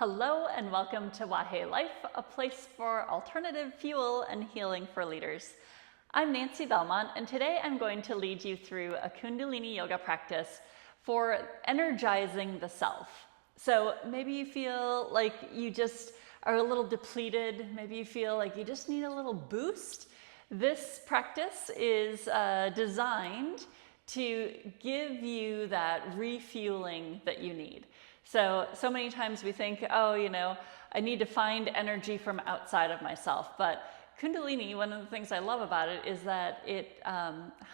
Hello and welcome to Wahe Life, a place for alternative fuel and healing for leaders. I'm Nancy Belmont, and today I'm going to lead you through a Kundalini yoga practice for energizing the self. So maybe you feel like you just are a little depleted, maybe you feel like you just need a little boost. This practice is designed to give you that refueling that you need. So many times we think, I need to find energy from outside of myself. But Kundalini, one of the things I love about it is that it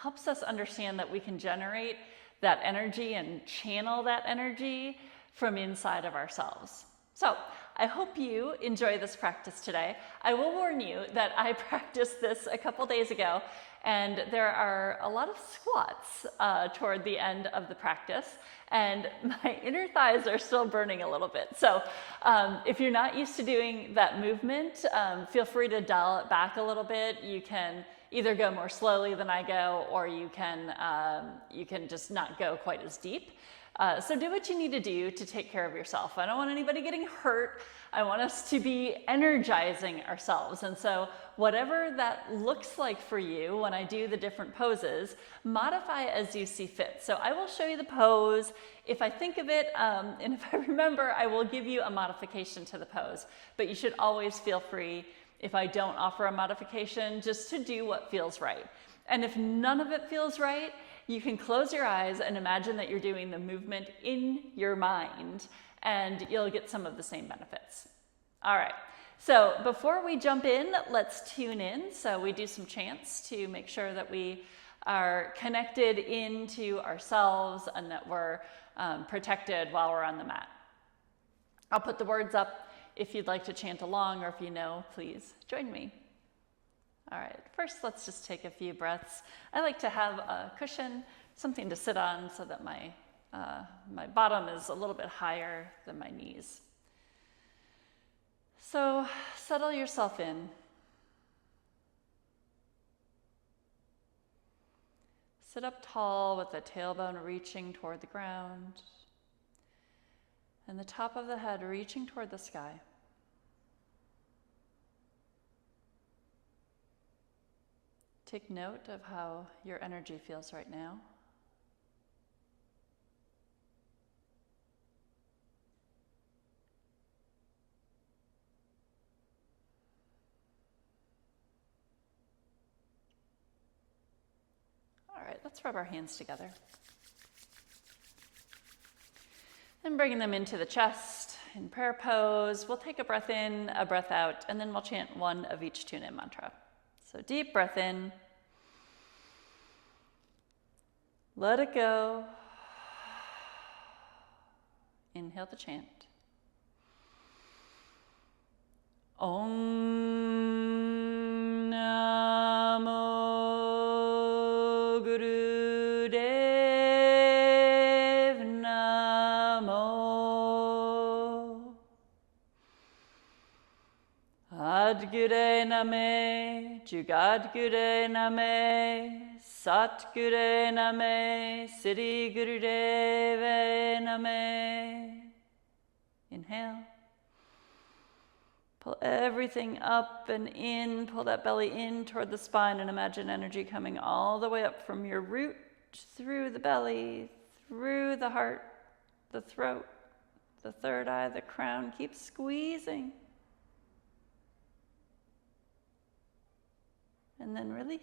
helps us understand that we can generate that energy and channel that energy from inside of ourselves. So I hope you enjoy this practice today. I will warn you that I practiced this a couple days ago, and there are a lot of squats toward the end of the practice, and my inner thighs are still burning a little bit. So if you're not used to doing that movement, feel free to dial it back a little bit. You can either go more slowly than I go, or you can just not go quite as deep. So do what you need to do to take care of yourself. I don't want anybody getting hurt. I want us to be energizing ourselves. And so whatever that looks like for you when I do the different poses, modify as you see fit. So I will show you the pose. If I think of it, and if I remember, I will give you a modification to the pose. But you should always feel free, if I don't offer a modification, just to do what feels right. And if none of it feels right, you can close your eyes and imagine that you're doing the movement in your mind, and you'll get some of the same benefits. All right, so before we jump in, let's tune in. So we do some chants to make sure that we are connected into ourselves and that we're protected while we're on the mat. I'll put the words up if you'd like to chant along, or if you know, please join me. All right, first let's just take a few breaths. I like to have a cushion, something to sit on so that my bottom is a little bit higher than my knees. So settle yourself in. Sit up tall with the tailbone reaching toward the ground and the top of the head reaching toward the sky. Take note of how your energy feels right now. All right, let's rub our hands together. And bringing them into the chest in prayer pose. We'll take a breath in, a breath out, and then we'll chant one of each tune-in mantra. So deep breath in. Let it go. Inhale to chant. Om Namo Guru Dev Namo Adgure Name Jugadgure Name Satguru Name, Siddhi Gurudeva Name. Inhale. Pull everything up and in. Pull that belly in toward the spine and imagine energy coming all the way up from your root, through the belly, through the heart, the throat, the third eye, the crown. Keep squeezing. And then release.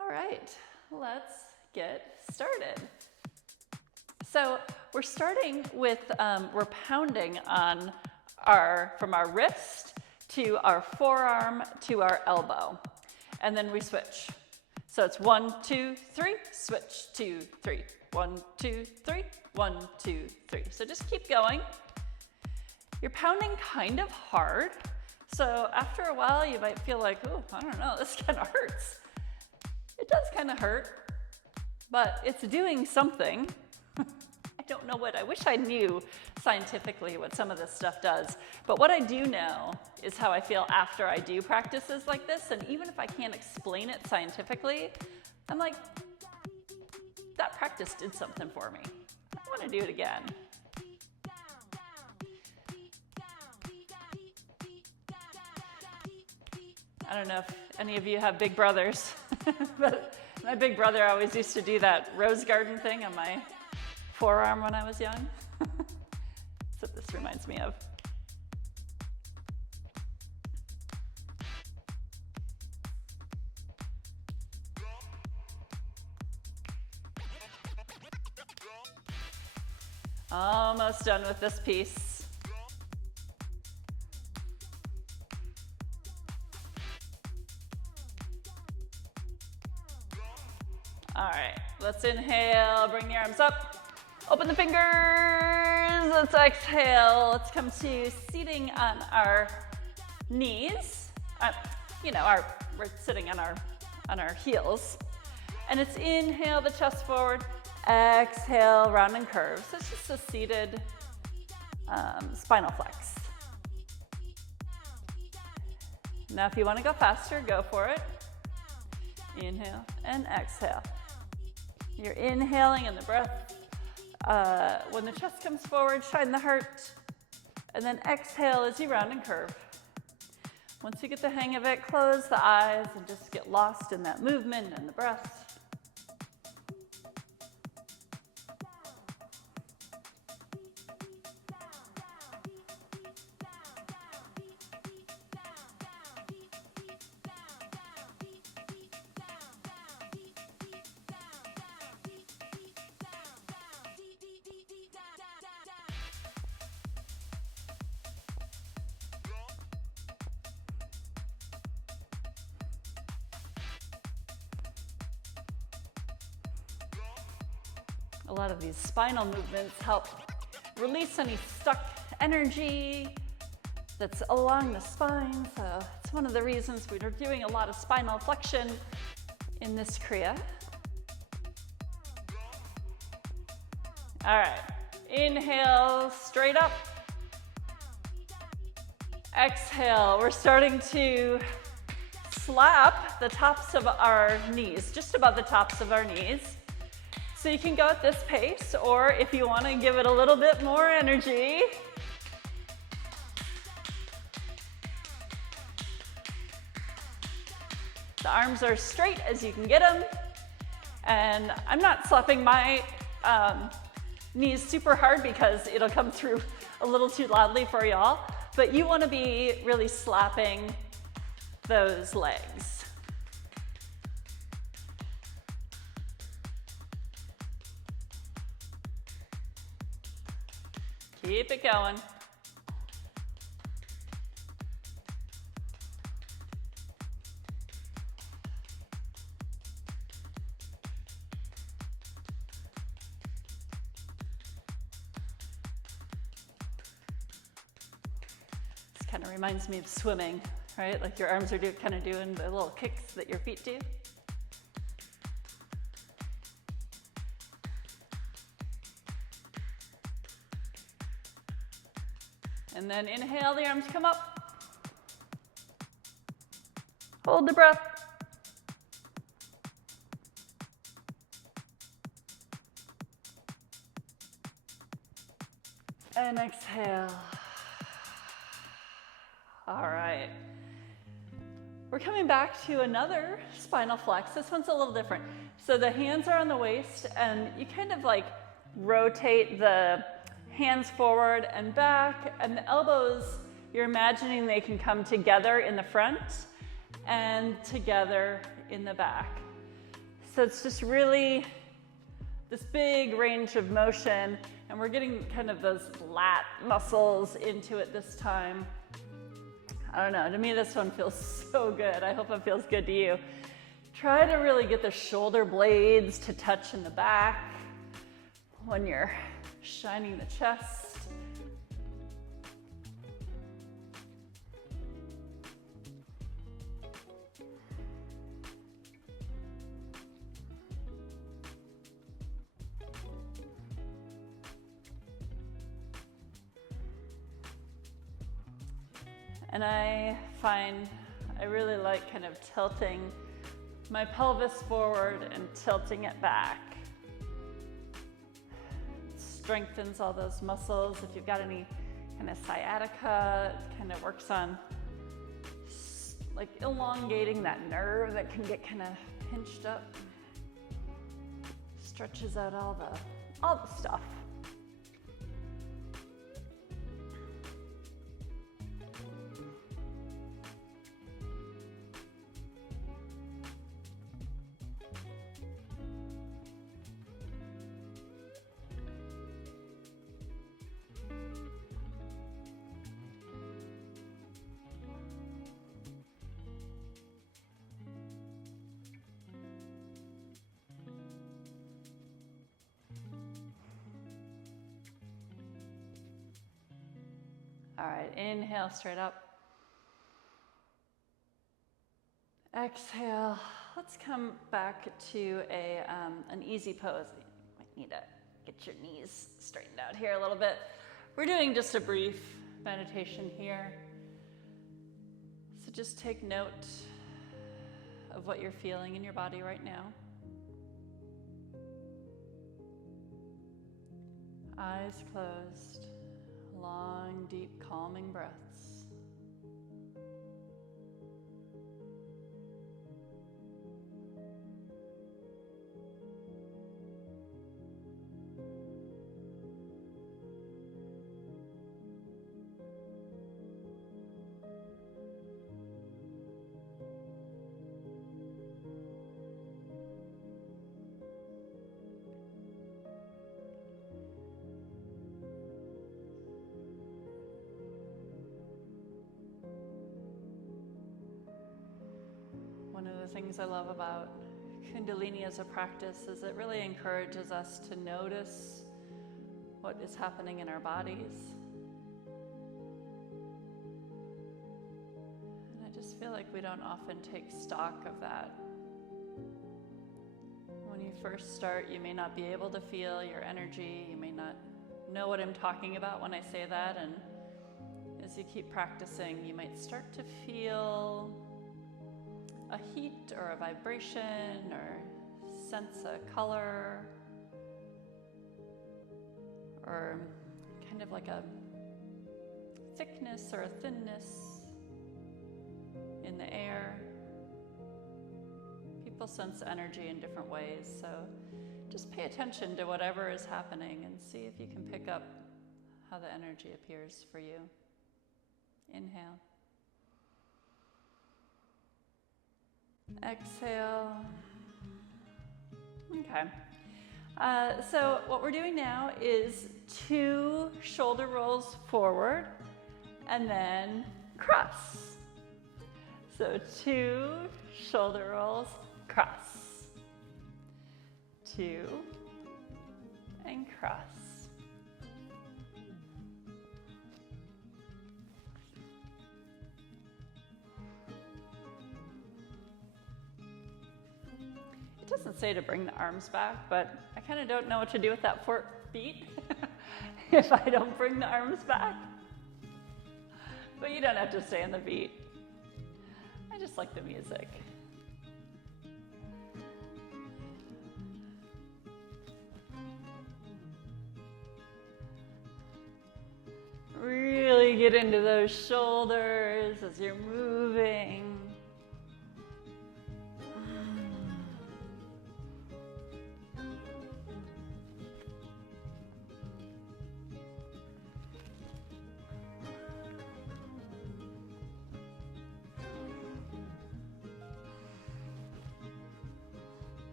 All right, let's get started. So we're starting with, we're pounding on from our wrist to our forearm to our elbow. And then we switch. So it's 1, 2, 3, switch, 2, 3. 1, 2, 3, 1, 2, 3. So just keep going. You're pounding kind of hard. So after a while, you might feel like, oh, I don't know, this kind of hurts. It does kind of hurt, but it's doing something. I don't know what, I wish I knew scientifically what some of this stuff does, but what I do know is how I feel after I do practices like this, and even if I can't explain it scientifically, I'm like, that practice did something for me. I want to do it again. I don't know if any of you have big brothers, but my big brother always used to do that rose garden thing on my forearm when I was young. That's what this reminds me of. Almost done with this piece. All right, let's inhale, bring the arms up, open the fingers, let's exhale. Let's come to seating on our knees. We're sitting on our heels. And it's inhale the chest forward, exhale, round and curve. So it's just a seated spinal flex. Now if you want to go faster, go for it. Inhale and exhale. You're inhaling in the breath. When the chest comes forward, shine the heart. And then exhale as you round and curve. Once you get the hang of it, close the eyes and just get lost in that movement and the breath. A lot of these spinal movements help release any stuck energy that's along the spine. So it's one of the reasons we're doing a lot of spinal flexion in this Kriya. All right, inhale, straight up. Exhale, we're starting to slap the tops of our knees, just above the tops of our knees. So you can go at this pace, or if you want to give it a little bit more energy, the arms are straight as you can get them. And I'm not slapping my knees super hard because it'll come through a little too loudly for y'all, but you want to be really slapping those legs. Keep it going. This kind of reminds me of swimming, right? Like your arms are kind of doing the little kicks that your feet do. And then inhale, the arms come up. Hold the breath. And exhale. All right. We're coming back to another spinal flex. This one's a little different. So the hands are on the waist, and you kind of like rotate the hands forward and back, and the elbows, you're imagining they can come together in the front and together in the back. So it's just really this big range of motion, and we're getting kind of those lat muscles into it this time. I don't know, to me this one feels so good. I hope it feels good to you. Try to really get the shoulder blades to touch in the back when you're shining the chest. And I find I really like kind of tilting my pelvis forward and tilting it back. Strengthens all those muscles. If you've got any kind of sciatica, it kind of works on like elongating that nerve that can get kind of pinched up. Stretches out all the stuff. All right, inhale straight up. Exhale. Let's come back to an easy pose. You might need to get your knees straightened out here a little bit. We're doing just a brief meditation here. So just take note of what you're feeling in your body right now. Eyes closed. Long, deep, calming breaths. One of the things I love about Kundalini as a practice is it really encourages us to notice what is happening in our bodies. And I just feel like we don't often take stock of that. When you first start, you may not be able to feel your energy. You may not know what I'm talking about when I say that. And as you keep practicing, you might start to feel a heat or a vibration or sense a color or kind of like a thickness or a thinness in the air. People sense energy in different ways, so just pay attention to whatever is happening and see if you can pick up how the energy appears for you. Inhale. Exhale. Okay. So what we're doing now is 2 shoulder rolls forward and then cross. So 2 shoulder rolls, cross. 2 and cross. It doesn't say to bring the arms back, but I kind of don't know what to do with that 4 feet if I don't bring the arms back. But you don't have to stay on the beat. I just like the music. Really get into those shoulders as you're moving.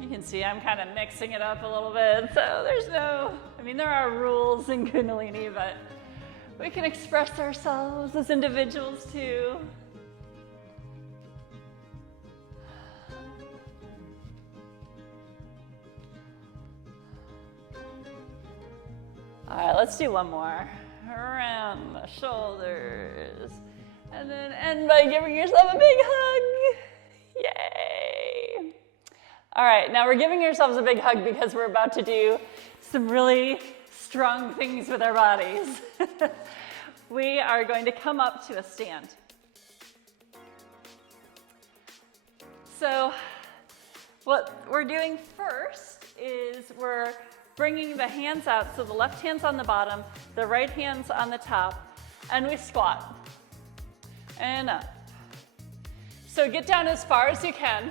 You can see I'm kind of mixing it up a little bit, so there are rules in Kundalini, but we can express ourselves as individuals too. All right, let's do one more. Around the shoulders, and then end by giving yourself a big hug. Yay! All right, now we're giving ourselves a big hug because we're about to do some really strong things with our bodies. We are going to come up to a stand. So what we're doing first is we're bringing the hands out, so the left hand's on the bottom, the right hand's on the top, and we squat. And up. So get down as far as you can.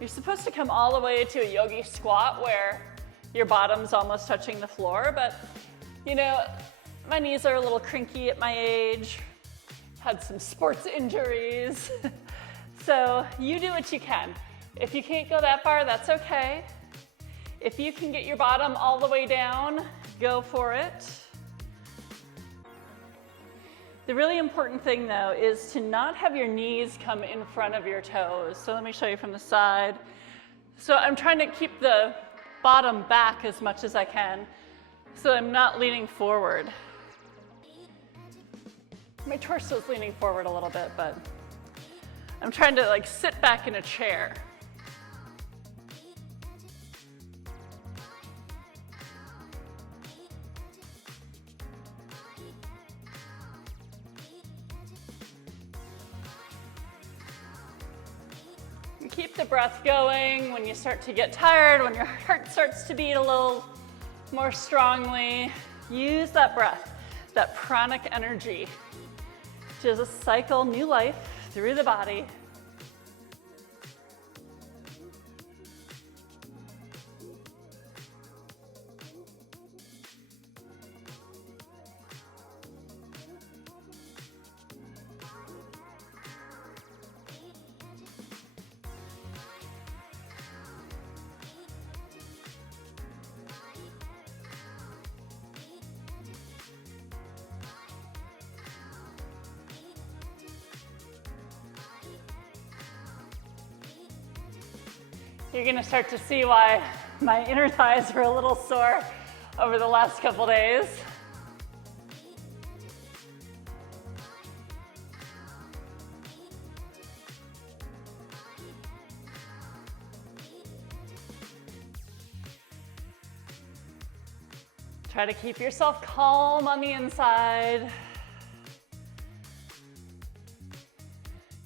You're supposed to come all the way to a yogi squat where your bottom's almost touching the floor, but you know, my knees are a little crinky at my age, had some sports injuries, so you do what you can. If you can't go that far, that's okay. If you can get your bottom all the way down, go for it. The really important thing though is to not have your knees come in front of your toes. So let me show you from the side. So I'm trying to keep the bottom back as much as I can so I'm not leaning forward. My torso is leaning forward a little bit, but I'm trying to like sit back in a chair. Keep the breath going. When you start to get tired, when your heart starts to beat a little more strongly, use that breath, that pranic energy to just cycle new life through the body. You're gonna start to see why my inner thighs were a little sore over the last couple days. Try to keep yourself calm on the inside.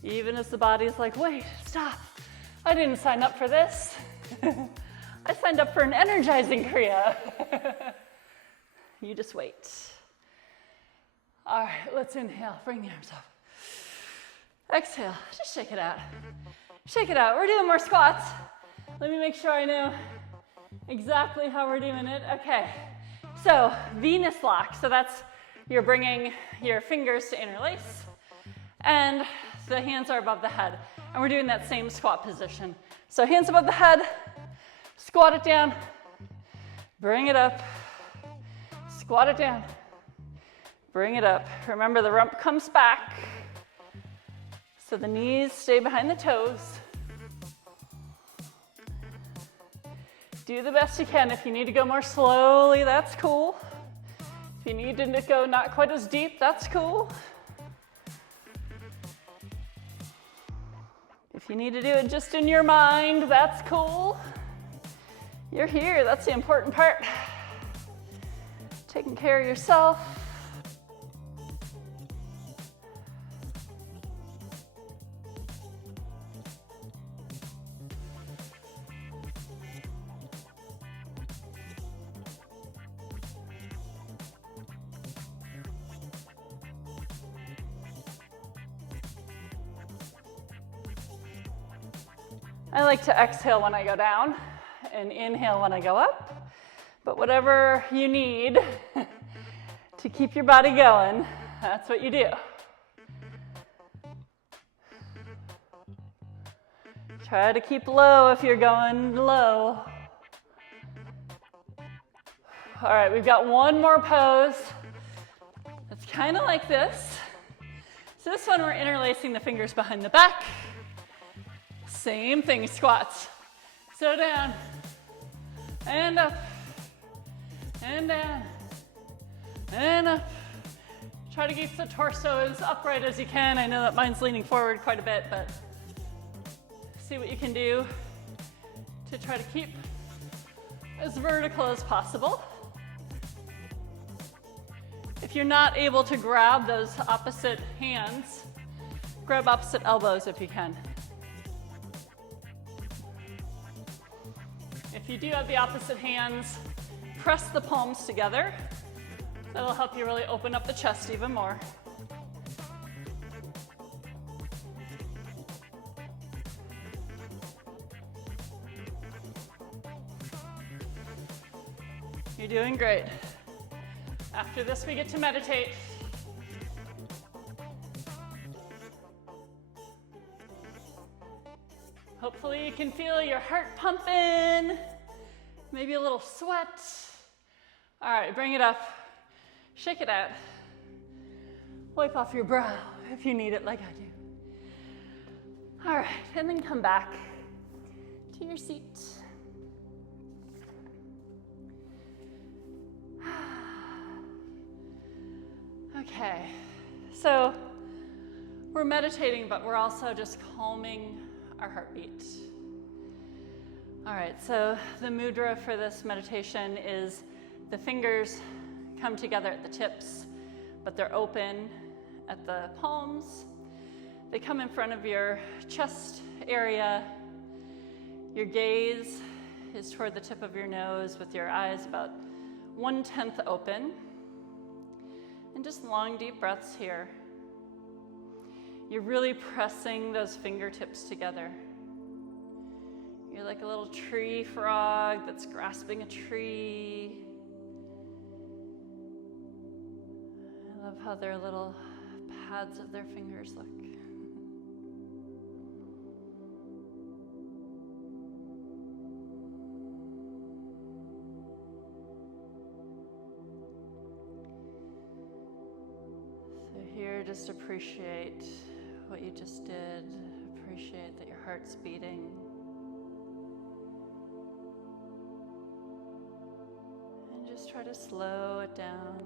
Even as the body's like, wait, stop. I didn't sign up for this. I signed up for an energizing Kriya. You just wait. All right, let's inhale, bring the arms up. Exhale, just shake it out. Shake it out, we're doing more squats. Let me make sure I know exactly how we're doing it. Okay, so Venus lock. So that's, you're bringing your fingers to interlace and the hands are above the head. And we're doing that same squat position. So hands above the head, squat it down, bring it up, squat it down, bring it up. Remember the rump comes back, so the knees stay behind the toes. Do the best you can. If you need to go more slowly, that's cool. If you need to go not quite as deep, that's cool. If you need to do it just in your mind, that's cool. You're here, that's the important part. Taking care of yourself. I like to exhale when I go down and inhale when I go up, but whatever you need to keep your body going, that's what you do. Try to keep low if you're going low. All right, we've got one more pose. It's kind of like this. So this one we're interlacing the fingers behind the back. Same thing, squats. So down, and up, and down, and up. Try to keep the torso as upright as you can. I know that mine's leaning forward quite a bit, but see what you can do to try to keep as vertical as possible. If you're not able to grab those opposite hands, grab opposite elbows if you can. If you do have the opposite hands, press the palms together. That'll help you really open up the chest even more. You're doing great. After this, we get to meditate. Hopefully you can feel your heart pumping, maybe a little sweat. All right, bring it up. Shake it out. Wipe off your brow if you need it like I do. All right, and then come back to your seat. Okay, so we're meditating, but we're also just calming our heartbeat. All right, so the mudra for this meditation is the fingers come together at the tips, but they're open at the palms. They come in front of your chest area. Your gaze is toward the tip of your nose with your eyes about 1/10 open. And just long, deep breaths here. You're really pressing those fingertips together. You're like a little tree frog that's grasping a tree. I love how their little pads of their fingers look. So here, just appreciate what you just did. Appreciate that your heart's beating. And just try to slow it down.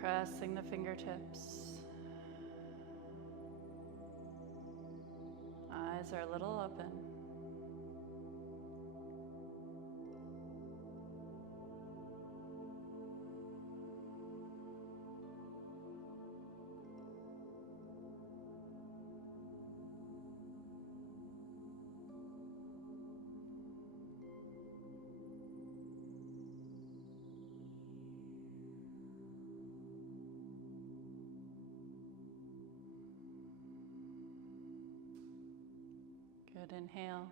Pressing the fingertips. Eyes are a little open. Good, inhale.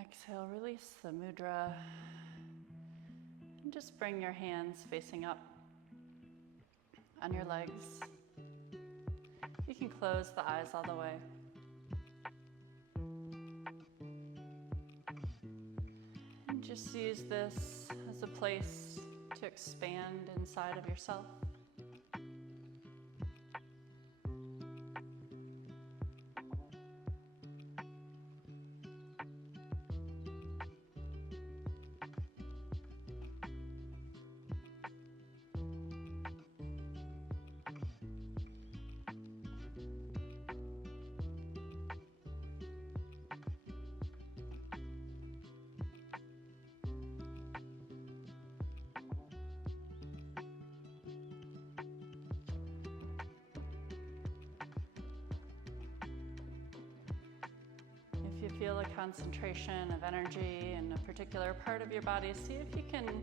Exhale, release the mudra. And just bring your hands facing up on your legs. You can close the eyes all the way. And just use this as a place to expand inside of yourself. If you feel a concentration of energy in a particular part of your body, see if you can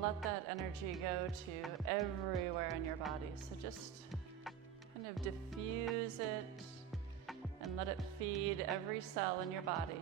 let that energy go to everywhere in your body. So just kind of diffuse it and let it feed every cell in your body.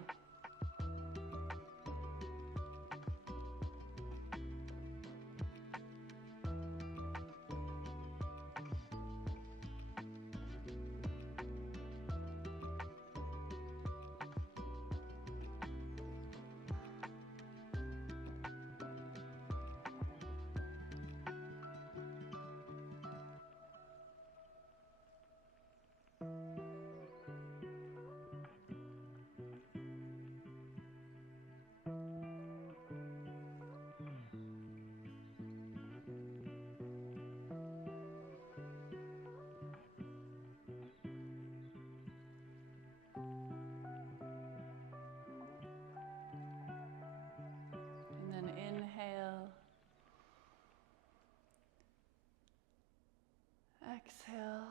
Exhale,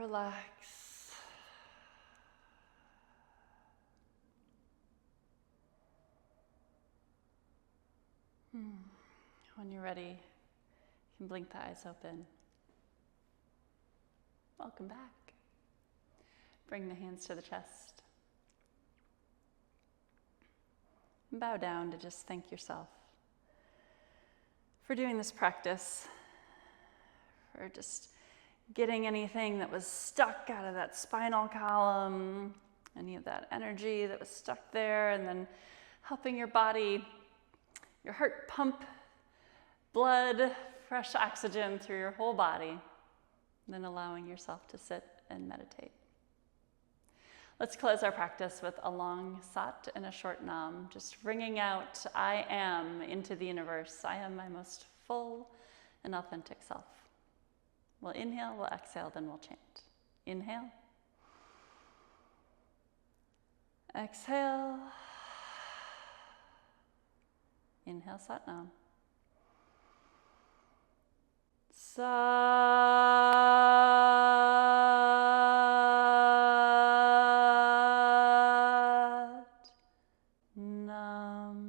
relax. When you're ready, you can blink the eyes open. Welcome back. Bring the hands to the chest. And bow down to just thank yourself for doing this practice, for just getting anything that was stuck out of that spinal column, any of that energy that was stuck there, and then helping your body, your heart pump blood, fresh oxygen through your whole body, and then allowing yourself to sit and meditate. Let's close our practice with a long sat and a short nam, just ringing out I am into the universe. I am my most full and authentic self. We'll inhale, we'll exhale, then we'll chant. Inhale. Exhale. Inhale, sat nam. Sat nam.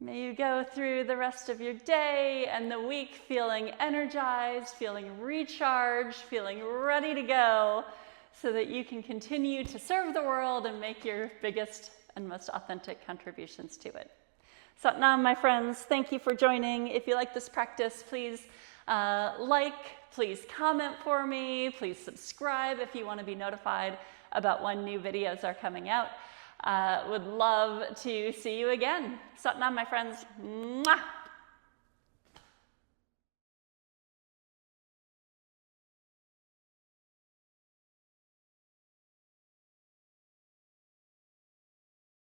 May you go through the rest of your day and the week feeling energized, feeling recharged, feeling ready to go, so that you can continue to serve the world and make your biggest and most authentic contributions to it. Sat Nam, my friends, thank you for joining. If you like this practice, please please comment for me, please subscribe if you want to be notified about when new videos are coming out. Would love to see you again. Sat Nam, my friends. Mwah!